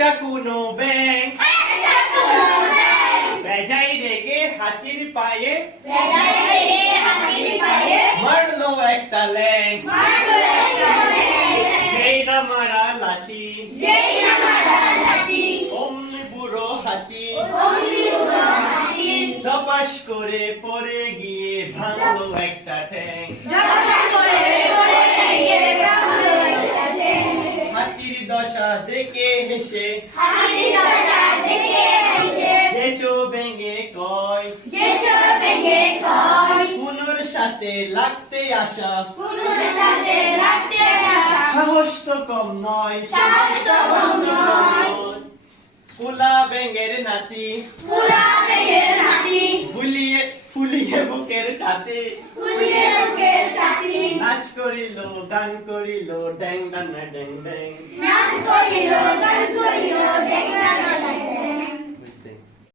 একটা কোনো ব্যাং বেজাই রেগে হাতির পায়ে মারলো একটা ল্যাং যেই না মারা লাতি অমনি বুড়ো হাতি দপাস করে পড়ে গিয়ে ভাঙলো একটা ঠ্যাং হাতির দশা দেখে হেসে গেছো ভেঙে কয় কুনুর সাথে লাগতে আসা সাহস তো কম নয় ফুলা ব্যাঙের নাতি ফুলিয়ে বুকের ছাতি নাচ করিল গান করিল ড্যাং ডান ড্যাং ড্যাং